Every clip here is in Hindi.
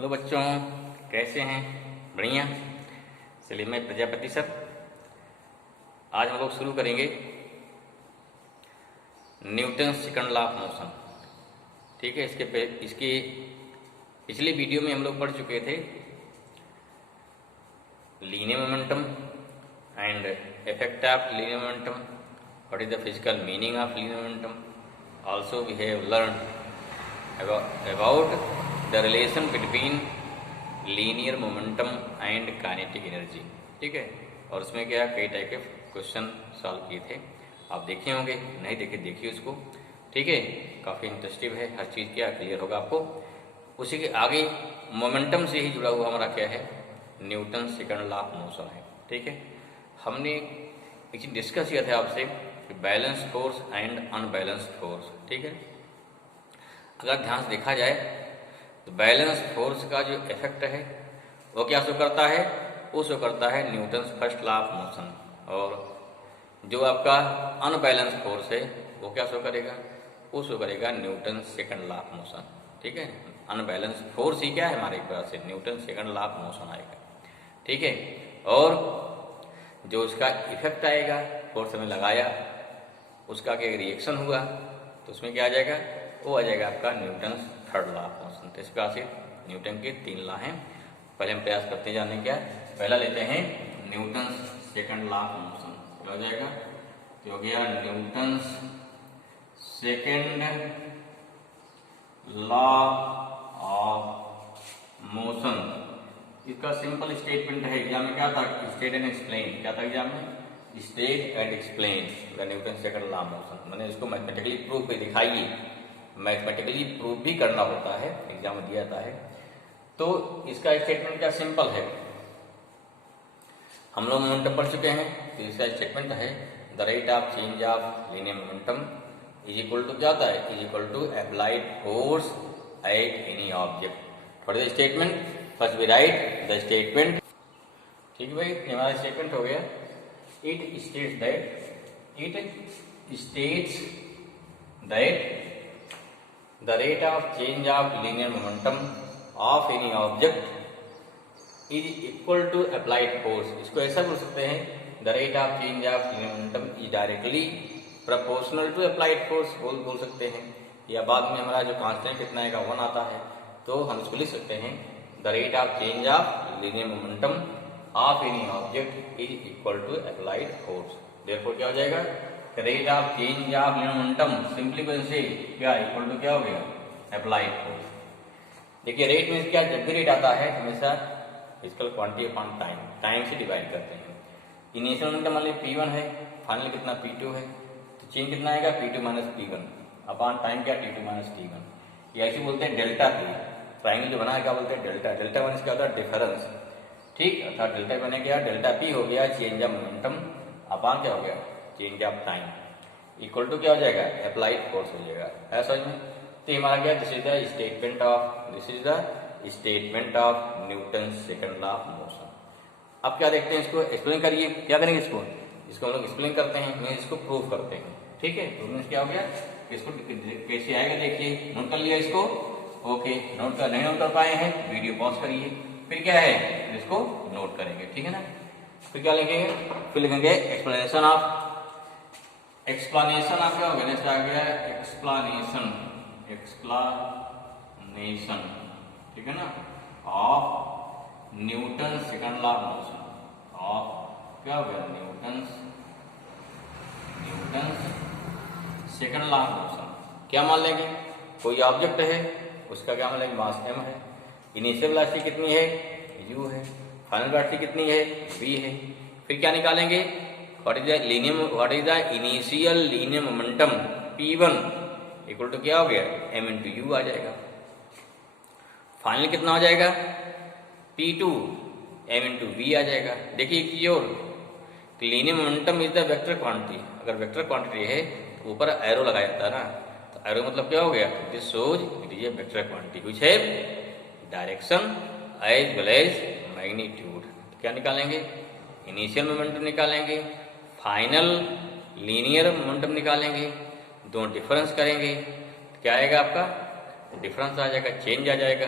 हेलो बच्चों, कैसे हैं? बढ़िया। चलिए, मैं प्रजापति सर। आज हम लोग शुरू करेंगे Newton second law of motion. ठीक है। इसकी पिछली वीडियो में हम लोग पढ़ चुके थे linear momentum and effect of linear momentum, what is the physical meaning of linear momentum. Also we have learn about the relation between linear momentum and kinetic energy. ठीक है। और उसमें क्या कई टाइप के क्वेश्चन सॉल्व किए थे, आप देखे होंगे, नहीं देखे देखिए उसको। ठीक है। काफ़ी इंटरेस्टिंग है, हर चीज़ क्या क्लियर होगा आपको। उसी के आगे मोमेंटम से ही जुड़ा हुआ हमारा क्या है, Newton second law of motion है। ठीक है। हमने एक चीज डिस्कस किया था आपसे कि balance force and unbalanced force. ठीक है। अगर ध्यान से देखा जाए तो बैलेंस फोर्स का जो इफेक्ट है वो क्या शो करता है, वो शो करता है Newton first law of motion. और जो आपका अनबैलेंस फोर्स है वो क्या शो करेगा, वो शो करेगा Newton second law of motion. ठीक है। अनबैलेंस फोर्स ही क्या है हमारे एक तरह से Newton second law of motion आएगा। ठीक है। और जो उसका इफेक्ट आएगा, फोर्स हमें लगाया, उसका क्या रिएक्शन हुआ, तो उसमें क्या आ जाएगा, वो आ जाएगा आपका Newton third law of motion. तो इस प्रकार से न्यूटन के 3 लॉ हैं। पहले हम प्रयास करते हैं जानने क्या। पहला लेते हैं Newton second law of motion. क्या हो जाएगा, तो हो गया Newton second law of motion. इसका सिंपल स्टेटमेंट है, एग्जाम में क्या था, स्टेट एंड एक्सप्लेन। क्या था एग्जाम में, state and explain the Newton second law of motion. मैंने इसको मैथमेटिकली प्रूफ पे दिखाइए, मैथमेटिकली प्रूफ भी करना होता है, एग्जाम में दिया जाता है। तो इसका स्टेटमेंट क्या सिंपल है, हम लोग मोमेंटम पढ़ चुके हैं। तो इसका स्टेटमेंट है the rate of change of linear momentum is equal to क्या होता है, is equal to applied force at any object. For the statement first we write the statement. ठीक है भाई, हमारा स्टेटमेंट हो गया। It states that the rate of change of linear momentum of any object is equal to applied force। इसको ऐसा बोल सकते हैं, the rate of change of linear momentum is directly proportional to applied force बोल सकते हैं। या बाद में हमारा जो कांस्टेंट कितना आएगा 1 आता है, तो हम इसको लिख सकते हैं the rate of change of linear momentum of any object is equal to applied force। therefore क्या हो जाएगा, rate of change of linear momentum simply से क्या इक्वल टू क्या हो गया, अप्लाइड फोर्स। देखिए रेट में क्या, जब भी रेट आता है हमेशा फिजिकल क्वांटिटी अपॉन टाइम से डिवाइड करते हैं। इनिशियल मोमेंटम मान लीजिए P1 है, फाइनल कितना P2 है, तो चेंज कितना आएगा P2 minus P1 upon time क्या T2 माइनस T1। ये ऐसे बोलते हैं डेल्टा P। ट्राइंगल जो बना है क्या बोलते हैं, डेल्टा। डेल्टा माइनस क्या होता है, डिफरेंस। ठीक, अर्थात डेल्टा बने क्या, डेल्टा P हो गया चेंज ऑफ मोमेंटम अपॉन क्या हो गया, change of time, equal to क्या हो जाएगा, अप्लाइड फोर्स हो जाएगा। है समझ में। तो हमारा क्या, this is the statement of Newton second law of motion. अब क्या देखते हैं, इसको एक्सप्लेन करिए। क्या करेंगे, इसको हम लोग एक्सप्लेन करते हैं, मैं इसको प्रूव करते हैं। ठीक है। तो मीन्स क्या हो गया, इसको कैसे आएगा देखिए, नोट कर लिया इसको। ओके, नोट कर नहीं नोट कर पाए हैं, वीडियो पॉज करिए, फिर क्या है इसको नोट करेंगे। ठीक है ना। फिर क्या लिखेंगे, फिर लिखेंगे एक्सप्लेनेशन ऑफ क्या हो गया, नेक्स्ट आ गया एक्सप्लेनेशन। ठीक है ना, of Newton second law of motion. Of क्या हो गया, Newton second law of motion. क्या मान लेंगे, कोई ऑब्जेक्ट है, उसका क्या मान लेंगे, मास m है, इनिशियल वेलोसिटी कितनी है, u है, फाइनल वेलोसिटी कितनी है, v है। फिर क्या निकालेंगे, what is the initial linear momentum P1 equal to क्या हो गया, m इंटू यू आ जाएगा। फाइनल कितना हो जाएगा, P2 m इंटू वी आ जाएगा। देखिए एक चीज और, linear momentum is the vector quantity. अगर वेक्टर क्वांटिटी है तो ऊपर एरो लगाया जाता है ना, तो एरो मतलब क्या हो गया, this shows it is a vector quantity which have direction as well as magnitude. क्या निकालेंगे, इनिशियल मोमेंटम निकालेंगे, फाइनल लीनियर मोमेंटम निकालेंगे, दोनों डिफरेंस करेंगे, क्या आएगा आपका, डिफरेंस आ जाएगा, चेंज आ जाएगा।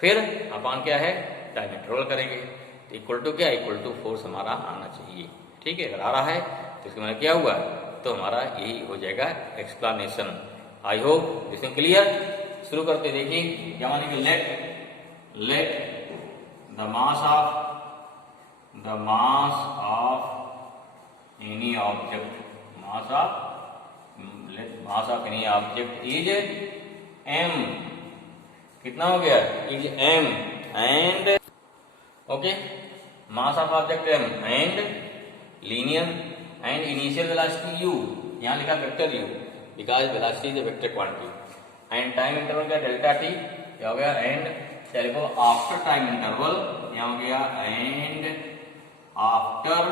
फिर अपान क्या है, टाइम इंटरवल करेंगे, तो इक्वल टू क्या, इक्वल टू फोर्स हमारा आना चाहिए। ठीक है, अगर आ रहा है तो इसका मतलब क्या हुआ, तो हमारा यही हो जाएगा explanation. I hope this is clear. शुरू करते, देखिए क्या मानेंगे, let the mass of any object, mass of any object is m, कितना हो गया, is m, and okay, mass of object m and linear and initial velocity u, यहाँ लिखा vector u because velocity is a vector quantity, and time interval का डेल्टा t क्या हो गया, एंड चलिए को आफ्टर टाइम इंटरवल यहाँ हो गया, एंड आफ्टर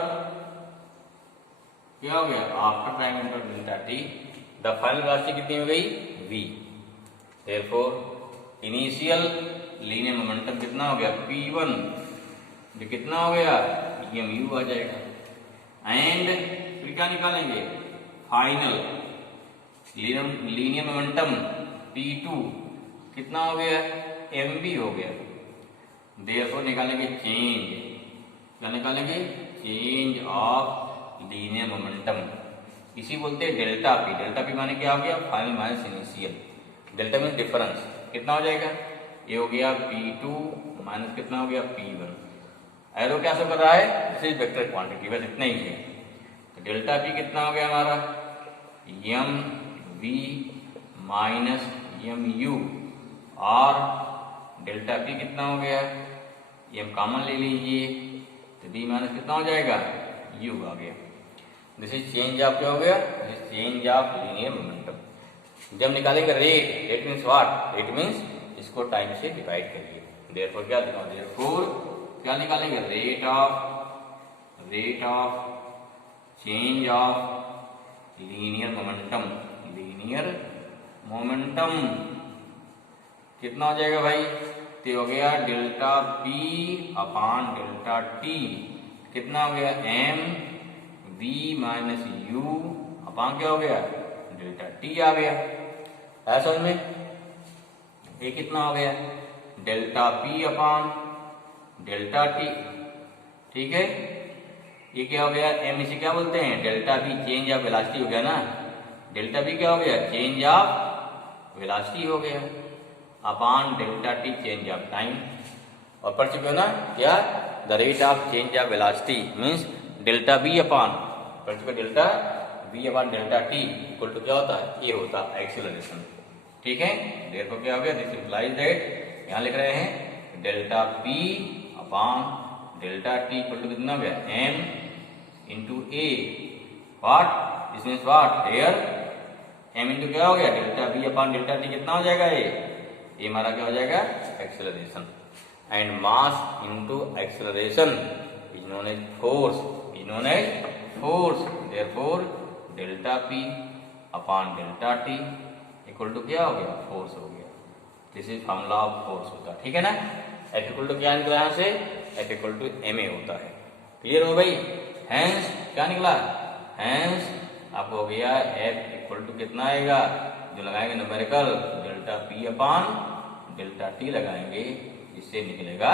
क्या हो गया, after time interval delta t the final velocity कितनी हो गई, v। Therefore initial linear momentum कितना हो गया, p1, जो कितना हो गया, mu आ जाएगा, एंड फिर क्या निकालेंगे, फाइनल लीनियर मोमेंटम p2 कितना हो गया, mv हो गया। देयरफॉर निकालेंगे चेंज, क्या निकालेंगे, चेंज ऑफ लीनियर मोमेंटम, इसी बोलते हैं डेल्टा पी। डेल्टा पी माने क्या हो गया, final minus initial, delta means difference, कितना हो जाएगा, ये हो गया p2 माइनस कितना हो गया, p1। एरो क्या शो कर रहा है, दिस इज वेक्टर क्वांटिटी, बस इतना ही है। तो डेल्टा पी कितना हो गया हमारा, M V minus M U, और डेल्टा पी कितना हो गया, एम कॉमन ले लीजिए, तो डी माइनस कितना हो जाएगा, यू आ गया। दिस इज चेंज ऑफ क्या हो गया, this is change of linear momentum. जब निकालेंगे rate means what, rate means इसको टाइम से डिवाइड करिए। देयरफॉर क्या लिखा, देयरफॉर क्या निकालेंगे, rate of change of linear momentum कितना हो जाएगा भाई, तो हो गया delta P upon delta T, कितना हो गया, M V minus U upon क्या हो गया, डेल्टा टी आ गया। है समझ में, ये कितना हो गया, delta P upon delta T, ठीक है। ये क्या हो गया, एम इसे क्या बोलते हैं, delta P change of velocity हो गया ना, डेल्टा पी क्या हो गया, चेंज ऑफ वेलोसिटी हो गया, upon delta T change of time. और पढ़ चुके हो ना क्या, the rate of change of velocity means delta B upon, पढ़ चुके, delta B upon delta T equal to क्या होता है, ये होता है एक्सीलरेशन। ठीक है, देयरफॉर क्या हो गया, दिस इंप्लाइज दैट, यहाँ लिख रहे हैं delta P upon delta T equal to कितना हो गया, m into a, what, this means what, here m into क्या हो गया, delta B upon delta T कितना हो जाएगा, ये हमारा क्या हो जाएगा, acceleration. And mass into acceleration is known as force, therefore delta P upon delta T equal to क्या हो गया, फोर्स हो गया। This is formula of force होता है, ठीक है ना। एफ इक्वल टू क्या निकला यहाँ से, F equal to m a होता है। क्लियर हो भाई, हैंस क्या निकला, हैंस आपको हो गया एफ इक्वल टू कितना आएगा, जो लगाएंगे numerical, delta P upon delta T लगाएंगे, इससे निकलेगा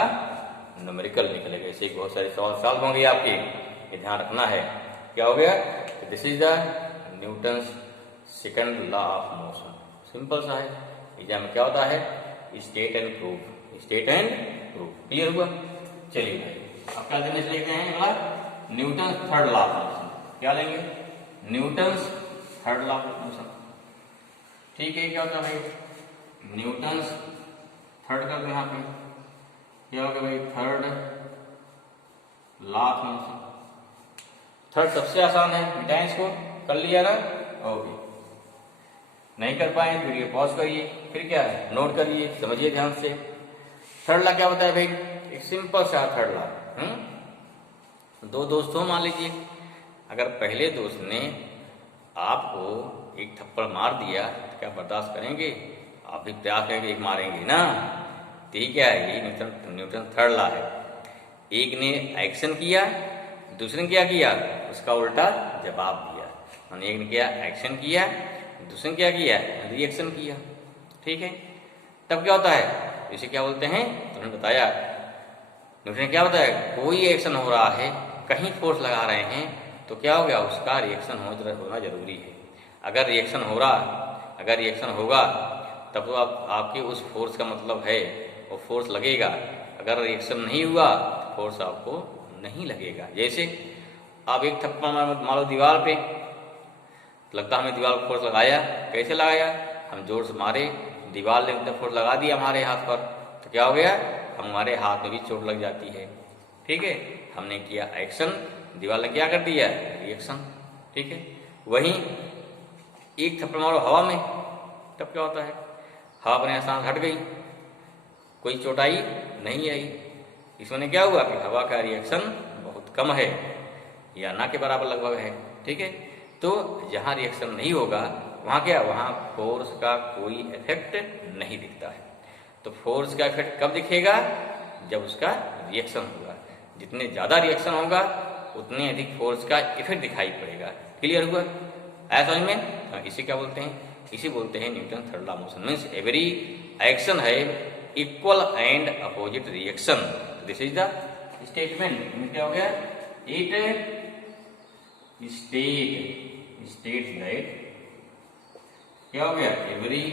न्यूमेरिकल निकलेगा। इससे बहुत सारे सवाल सॉल्व होंगे आपके, ये ध्यान रखना है। क्या हो गया, this is the Newton's second law of motion, simple सा है। एग्जाम में क्या होता है, स्टेट एंड प्रूफ, क्लियर हुआ। चलिए भाई अब क्या देने लेते हैं, अगला Newton's third law of motion, क्या लेंगे, Newton's third law of motion. ठीक है, क्या होता है भाई, न्यूटन्स थर्ड कर दो यहाँ पे, क्या होगा भाई, third law of motion. Third सबसे आसान है, मिटाएं इसको, कर लिया ना, ओके। नहीं कर पाए तो ये पॉज करिए, फिर क्या है नोट करिए, समझिए ध्यान से। थर्ड लॉ क्या होता है भाई, एक सिंपल सा थर्ड लॉ, दो दोस्तों मान लीजिए, अगर पहले दोस्त ने आपको एक थप्पड़ मार दिया तो क्या बर्दाश्त करेंगे, आप भी प्रयास करेंगे एक मारेंगे ना, ठीक है, ये न्यूटन थर्ड लॉ है। एक ने एक्शन किया, दूसरे ने क्या किया, उसका उल्टा जवाब दिया। मैंने एक ने क्या एक्शन किया, दूसरे ने क्या किया, रिएक्शन किया, ठीक है। तब क्या होता है, इसे क्या बोलते हैं, उन्होंने बताया, न्यूटन ने क्या बताया, कोई एक्शन हो रहा है, कहीं फोर्स लगा रहे हैं, तो क्या हो गया, उसका रिएक्शन होना जरूरी है। अगर रिएक्शन होगा तब तो आपके उस फोर्स का मतलब है वो फोर्स लगेगा। अगर रिएक्शन नहीं हुआ तो फोर्स आपको नहीं लगेगा। जैसे आप एक थप्पड़ मान लो दीवार पे, लगता हमें दीवार को फोर्स लगाया, कैसे लगाया, हम जोर से मारे, दीवार ने एकदम फोर्स लगा दिया हमारे हाथ पर, तो क्या हो गया, हमारे हाथ में भी चोट लग जाती है। ठीक है, हमने किया एक्शन, दीवार ने क्या कर दिया, रिएक्शन। ठीक है, वहीं एक थप्पड़ मारो हवा में, तब क्या होता है, हवा अपने स्थान हट गई, कोई चोट आई नहीं आई। इसमें क्या हुआ कि हवा का रिएक्शन बहुत कम है या ना के बराबर लगभग है। ठीक है, तो जहाँ रिएक्शन नहीं होगा वहाँ फोर्स का कोई इफेक्ट नहीं दिखता है। तो फोर्स का इफेक्ट कब दिखेगा, जब उसका रिएक्शन होगा। जितने ज़्यादा रिएक्शन होगा उतने अधिक फोर्स का इफेक्ट दिखाई पड़ेगा। क्लियर हुआ, आया समझ में। इसे क्या बोलते हैं, इसे बोलते हैं Newton third law motion. Means every action है equal and opposite reaction. This is the statement. क्या हो गया, इट स्टेट्स दैट, क्या हो गया, every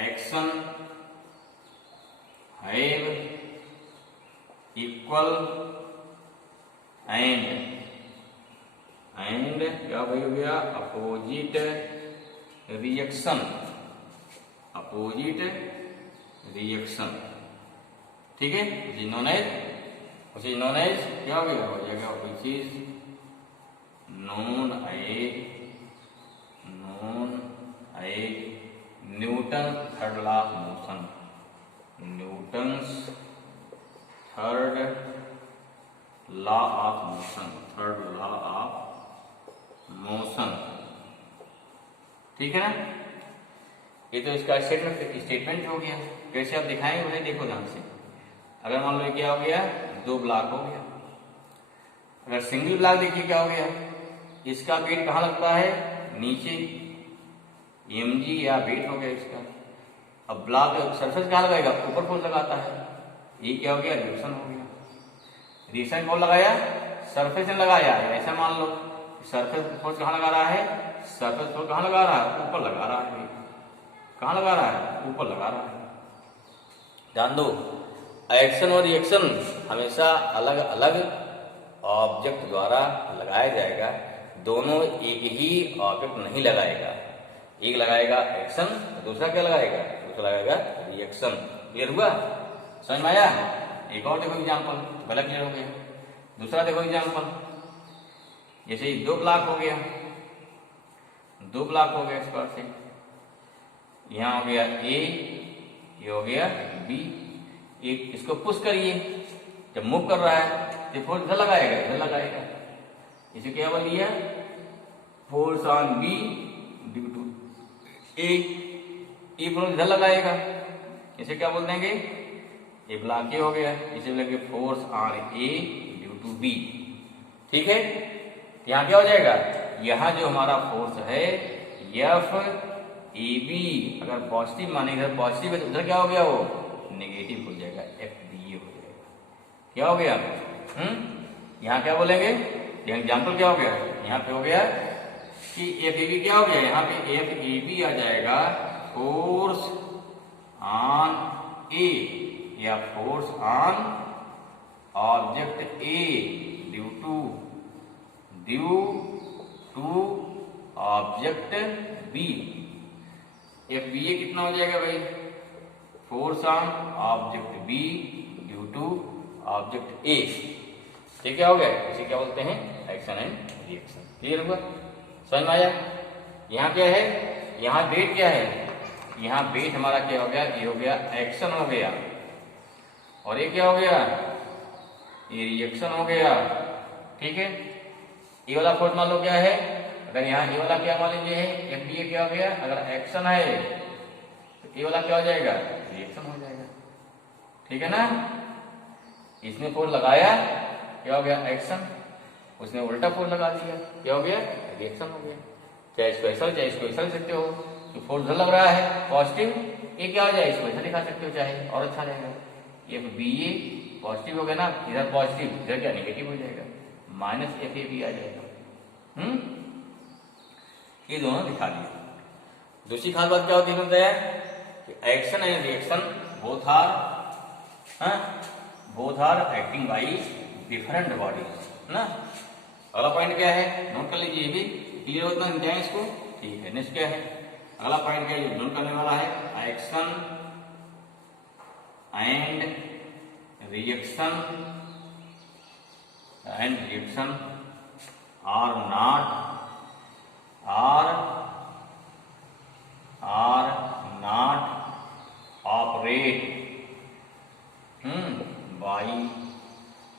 action have equal and क्या हो गया, अपोजिट रिएक्शन। ठीक है, नोन एज क्या हो गया, which is known as Newton third law of motion. Newton's third law of motion. ठीक है ना, ये तो इसका स्टेटमेंट हो गया। कैसे आप दिखाएंगे उन्हें, देखो ध्यान से। अगर मान लो क्या हो गया, दो ब्लॉक हो गया। अगर सिंगल ब्लॉक देखिए क्या हो गया, इसका वेट कहाँ लगता है, नीचे, mg या वेट हो गया इसका। अब ब्लॉक सरफेस कहाँ लगाएगा, ऊपर फोर्स लगाता है, ये क्या हो गया, रिएक्शन हो गया। रिएक्शन कौन लगाया, सरफेस ने लगाया। ऐसा मान लो सरफेस फोर्स कहाँ लगा रहा है, सरफेस फोर्स कहाँ लगा रहा है, ऊपर लगा रहा है। कहाँ लगा रहा है, ऊपर लगा रहा है। ध्यान दो, एक्शन और रिएक्शन हमेशा अलग अलग ऑब्जेक्ट द्वारा लगाया जाएगा। दोनों एक ही ऑब्जेक्ट नहीं लगाएगा। एक लगाएगा एक्शन, दूसरा क्या लगाएगा, दूसरा लगाएगा रिएक्शन। क्लियर हुआ, समझ में आया। एक और देखो एग्जाम्पल, पहला क्लियर हो गया। दूसरा देखो एग्जाम्पल, जैसे दो ब्लॉक हो गया, इस पर से, यहाँ हो गया ए, ये हो गया बी। एक इसको पुश करिए, जब मूव कर रहा है तो फोर्स इधर लगाएगा, इसे क्या बोल दिया, force on B due to A force इधर लगाएगा, इसे क्या बोल देंगे, ये ब्लॉक ए हो गया, इसे बोलेंगे force on A due to B. ठीक है, यहाँ क्या हो जाएगा, यहाँ जो हमारा फोर्स है एफ ए बी, अगर पॉजिटिव मानेगा पॉजिटिव है तो उधर क्या हो गया, वो नेगेटिव हो जाएगा, एफ डी ए हो जाएगा। क्या हो गया, यहाँ क्या बोलेंगे, यहाँ एग्जाम्पल क्या हो गया, यहाँ पे हो गया कि एफ ए बी क्या हो गया, यहाँ पे एफ ए बी आ जाएगा फोर्स ऑन ए या force on object A due to object B. F B A कितना हो जाएगा भाई, force on object B due to object A. ठीक है, हो गया, इसे क्या बोलते हैं, एक्शन एंड रिएक्शन। क्लियर हुआ, समझ में आया। यहाँ क्या है, यहाँ वेट क्या है, यहाँ वेट हमारा क्या हो गया, ये हो गया एक्शन हो गया, और ये क्या हो गया, ये रिएक्शन हो गया। ठीक है, ये वाला फोर्स मान लो क्या है, अगर यहाँ ये वाला क्या मान लीजिए है, एफ बी ए क्या हो गया, अगर एक्शन है तो ये वाला क्या हो जाएगा, रिएक्शन हो जाएगा। ठीक है ना, इसने फोर्स लगाया, क्या हो गया, एक्शन, उसने उल्टा फोर्स लगा दिया, क्या हो गया, रिएक्शन हो गया। चाहे इसको ऐसा चाहे इसको ऐसा लिख सकते हो, तो फोर्स उधर लग रहा है पॉजिटिव, ये क्या हो जाए, इसको ऐसा दिखा सकते हो चाहे और अच्छा रहेगा। ये बी ए पॉजिटिव हो गया ना, इधर पॉजिटिव इधर क्या नेगेटिव हो जाएगा, माइनस एफ ए बी आ जाएगा। ये दोनों दिखा दिए। दूसरी खास बात क्या होती है बताया कि action and reaction both are acting by different bodies ना। अगला पॉइंट क्या है, नोट कर लीजिए, ये भी क्लियर होता है इसको, ठीक है। नेक्स्ट क्या है, अगला पॉइंट क्या है जो नोट करने वाला है, action and reaction are not operate by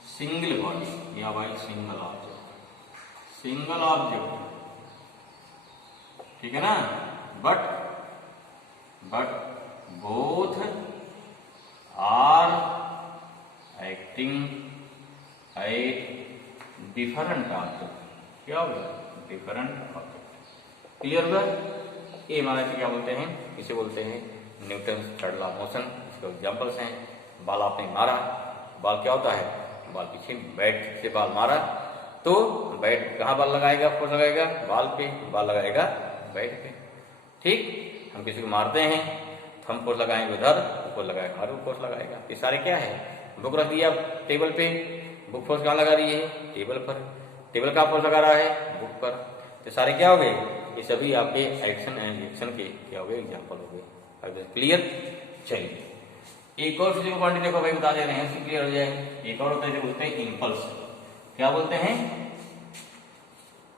single body या बाई सिंगल ऑब्जेक्ट, ठीक है ना। But both are acting at different object, क्या होगा, डिफरेंट ऑब्जेक्ट। क्लियर हुआ। ये हमारे क्या बोलते हैं, इसे बोलते हैं न्यूटन थर्ड लॉ मोशन। इसके एग्जांपल्स हैं, बाल आपने मारा, बाल क्या होता है, बाल पीछे बैट से बाल मारा तो बैट कहाँ बाल लगाएगा, फोर्स लगाएगा बाल पे, बाल लगाएगा बैट पे। ठीक, हम किसी को मारते हैं तो हम फोर्स लगाएंगे उधर, ऊपर लगाएगा और फोर्स लगाएगा। ये सारे क्या है, बुक रख दिया टेबल पे, बुक फोर्स कहाँ लगा रही है, टेबल पर, टेबल का फोर्स लगा रहा है बुक पर। तो सारे क्या हो गए, ये सभी आपके एक्शन एंड रिएक्शन के क्या हो गए, एग्जाम्पल हो गए। क्लियर। चलिए एक और फिजिकल क्वांटिटी देखो भाई, बता दे रहे हैं, क्लियर हो जाए। एक और होता है जो बोलते हैं इंपल्स, क्या बोलते हैं,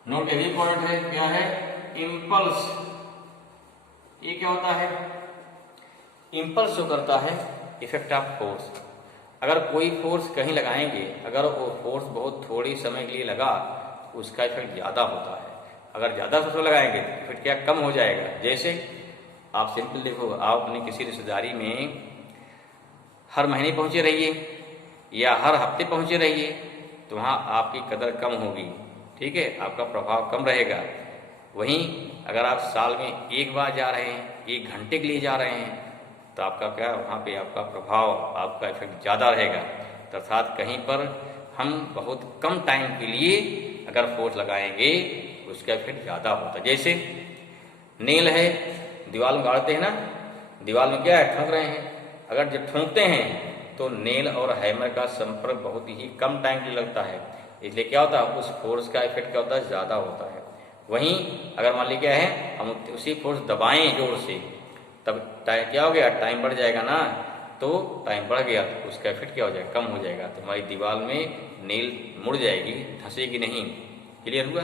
नोट यही पॉइंट है, क्या है, इंपल्स। ये क्या होता है, इंपल्स जो करता है इफेक्ट ऑफ फोर्स। अगर कोई फोर्स कहीं लगाएंगे, अगर वो फोर्स बहुत थोड़ी समय के लिए लगा उसका इफेक्ट ज्यादा होता है, अगर ज्यादा फोर्स लगाएंगे तो इफेक्ट क्या कम हो जाएगा। जैसे आप सिंपल देखो, आप अपनी किसी रिश्तेदारी में हर महीने पहुंचे रहिए या हर हफ्ते पहुंचे रहिए तो वहाँ आपकी कदर कम होगी, ठीक है, आपका प्रभाव कम रहेगा। वहीं अगर आप साल में एक बार जा रहे हैं, एक घंटे के लिए जा रहे हैं, तो आपका क्या, वहाँ पे आपका प्रभाव, आपका इफेक्ट ज़्यादा रहेगा। अर्थात कहीं पर हम बहुत कम टाइम के लिए अगर फोर्स लगाएंगे उसका इफेक्ट ज़्यादा होता है। जैसे नेल है, दीवार में गाड़ते हैं ना, दीवार में क्या है, ठोक रहे हैं, अगर जब ठोकते हैं तो नेल और हैमर का संपर्क बहुत ही कम टाइम के लिए लगता है, इसलिए क्या होता है, उस फोर्स का इफेक्ट क्या होता है, ज़्यादा होता है। वहीं अगर मान लीजिए क्या है, हम उसी फोर्स दबाएं जोर से, तब टाइम क्या हो गया, टाइम बढ़ जाएगा ना, तो टाइम बढ़ गया तो उसका इफेक्ट क्या हो जाएगा, कम हो जाएगा। तो हमारी दीवार में नेल मुड़ जाएगी, धंसेगी नहीं। क्लियर हुआ।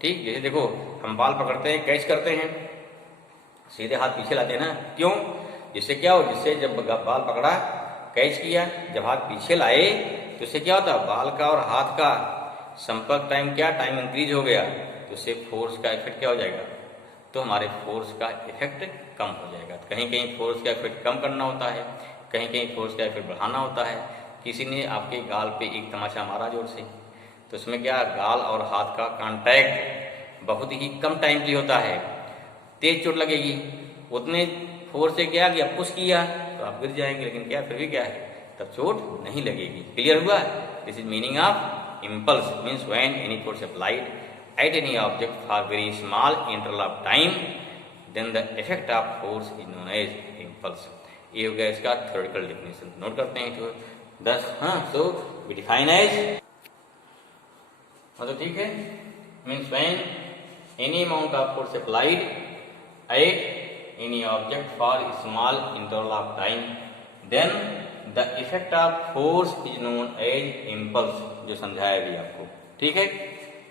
ठीक, जैसे देखो हम बाल पकड़ते हैं, कैच करते हैं, सीधे हाथ पीछे लाते हैं ना, क्यों, जिससे क्या हो, जिससे जब बाल पकड़ा, कैच किया, जब हाथ पीछे लाए तो इससे क्या होता है, बाल का और हाथ का संपर्क टाइम क्या, टाइम इंक्रीज हो गया, तो उससे फोर्स का इफेक्ट क्या हो जाएगा, तो हमारे फोर्स का इफेक्ट कम हो जाएगा। तो कहीं कहीं फोर्स का इफेक्ट कम करना होता है, कहीं कहीं फोर्स का इफेक्ट बढ़ाना होता है। किसी ने आपके गाल पे एक तमाचा मारा जोर से, तो उसमें क्या, गाल और हाथ का कांटेक्ट बहुत ही कम टाइम के लिए होता है, तेज चोट लगेगी, उतने फोर्स से क्या किया, पुश किया तो आप गिर जाएंगे, लेकिन क्या फिर भी क्या है, तब चोट नहीं लगेगी। क्लियर हुआ। This is meaning of impulse, means when any force applied at any object for very small interval of time, then the effect of force is known as impulse. ये हो गया इसका थ्योरेटिकल डेफिनेशन। नोट करते हैं तो 10, सो वी डिफाइन एज, मतलब ठीक है, means when any amount of force applied at any object for small interval of time, then the effect of force is known as impulse, जो समझाया भी आपको। ठीक है,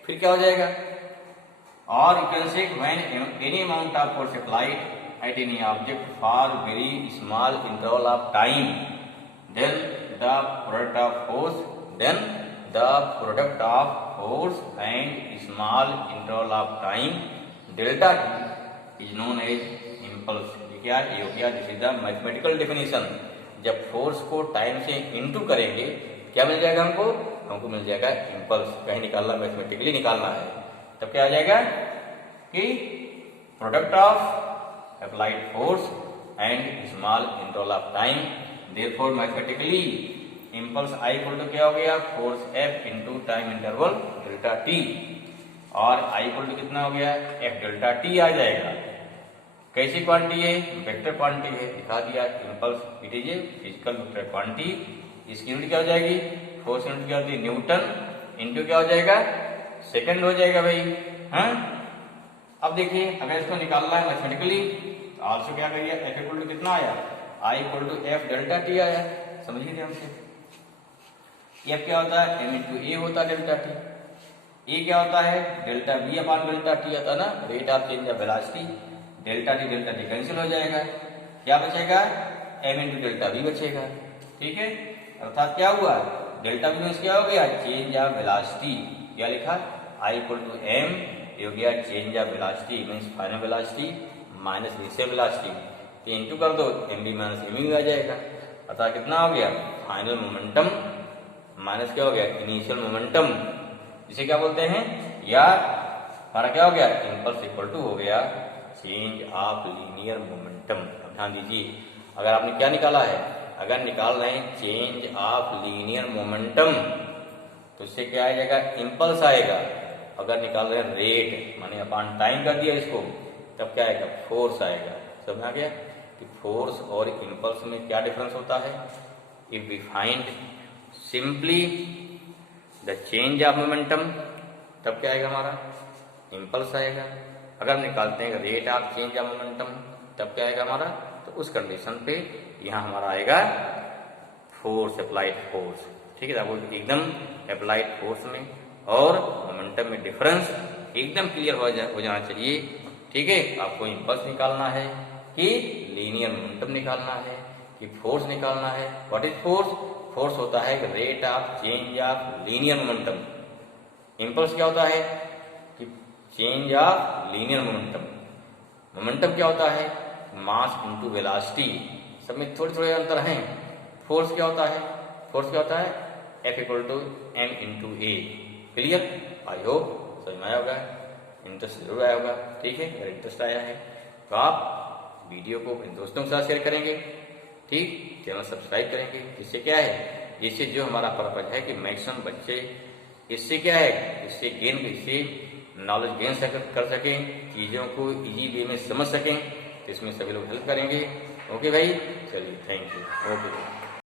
फिर क्या हो जाएगा, और you can say when any amount of force applied at any object for very small interval of time, then the product of force and small interval of time delta t is known as impulse. ये क्या, ये हो गया, this is the mathematical definition. जब फोर्स को टाइम से इनटू करेंगे क्या मिल जाएगा हमको मिल जाएगा इम्पल्स। कहीं निकालना, मैथमेटिकली निकालना है, तब क्या आ जाएगा कि product of applied force and small interval of time. Therefore mathematically impulse I equal to क्या हो गया, force F into time interval delta t, और I इक्वल टू कितना हो गया, F डेल्टा t आ जाएगा। कैसी क्वांटिटी है, वेक्टर क्वांटिटी है, दिखा दिया। Impulse it is a physical vector quantity. इसकी यूनिट क्या हो जाएगी, फोर्स यूनिट क्या होती है, न्यूटन, इंटू क्या हो जाएगा, सेकंड हो जाएगा भाई। हाँ, अब देखिए अगर इसको निकालना है मैथमेटिकली तो आल्सो क्या करिए, F इक्वल टू कितना आया, I equal to F delta t आया। समझिए ध्यान से, F क्या होता है, m इंटू ए होता है डेल्टा t, ए क्या होता है डेल्टा v अपान डेल्टा t आता है ना, rate of change of velocity. Delta T cancel हो जाएगा, क्या बचेगा, m इंटू डेल्टा v बचेगा। ठीक है, अर्थात क्या हुआ, डेल्टा v मीन्स क्या हो गया, चेंज ऑफ वेलोसिटी। क्या लिखा, I इक्वल टू m, ये हो गया change of velocity means final velocity minus initial velocity, तो इंटू कर दो, M B minus M U आ जाएगा। अर्थात कितना हो गया, फाइनल मोमेंटम माइनस क्या हो गया, इनिशियल मोमेंटम, जिसे क्या बोलते हैं, या हमारा क्या हो गया, इम्पल्स इक्वल टू हो गया चेंज ऑफ लीनियर मोमेंटम। अब ध्यान दीजिए, अगर आपने क्या निकाला है, अगर निकाल रहे हैं चेंज ऑफ लीनियर मोमेंटम तो इससे क्या आ जाएगा, इम्पल्स आएगा। अगर निकाल रहे हैं रेट माने अपान टाइम कर दिया इसको, तब क्या आएगा, फोर्स आएगा। समझ आ गया कि फोर्स और इम्पल्स में क्या डिफरेंस होता है। If we find simply the change of momentum, तब क्या आएगा, हमारा इम्पल्स आएगा। अगर निकालते हैं rate of change of momentum, तब क्या आएगा हमारा, तो उस कंडीशन पे यहाँ हमारा आएगा फोर्स, अप्लाइड फोर्स। ठीक है, आपको एकदम अप्लाइड फोर्स में और मोमेंटम में डिफरेंस एकदम क्लियर हो जाना चाहिए। ठीक है, आपको इम्पल्स निकालना है कि लीनियर मोमेंटम निकालना है कि फोर्स निकालना है। व्हाट इज फोर्स, फोर्स होता है rate of change of linear momentum. Impulse क्या होता है कि change of linear momentum. Momentum क्या होता है, मास इनटू वेलोसिटी, सब में थोड़े थोड़े अंतर हैं। फोर्स क्या होता है, फोर्स क्या होता है, F equal to m into a. Clear, I hope समझ में आया होगा, इंटरेस्ट जरूर आया होगा। ठीक है, अगर इंटरेस्ट आया है तो आप वीडियो को अपने दोस्तों के साथ शेयर करेंगे। ठीक, चैनल सब्सक्राइब करेंगे। इससे क्या है, जिससे जो हमारा पर्पज है कि मैक्सिमम बच्चे इससे क्या है, इससे नॉलेज गेन कर सकें, चीज़ों को इजी वे में समझ सकें, तो इसमें सभी लोग हेल्प करेंगे। ओके भाई, चलिए, थैंक यू। ओके।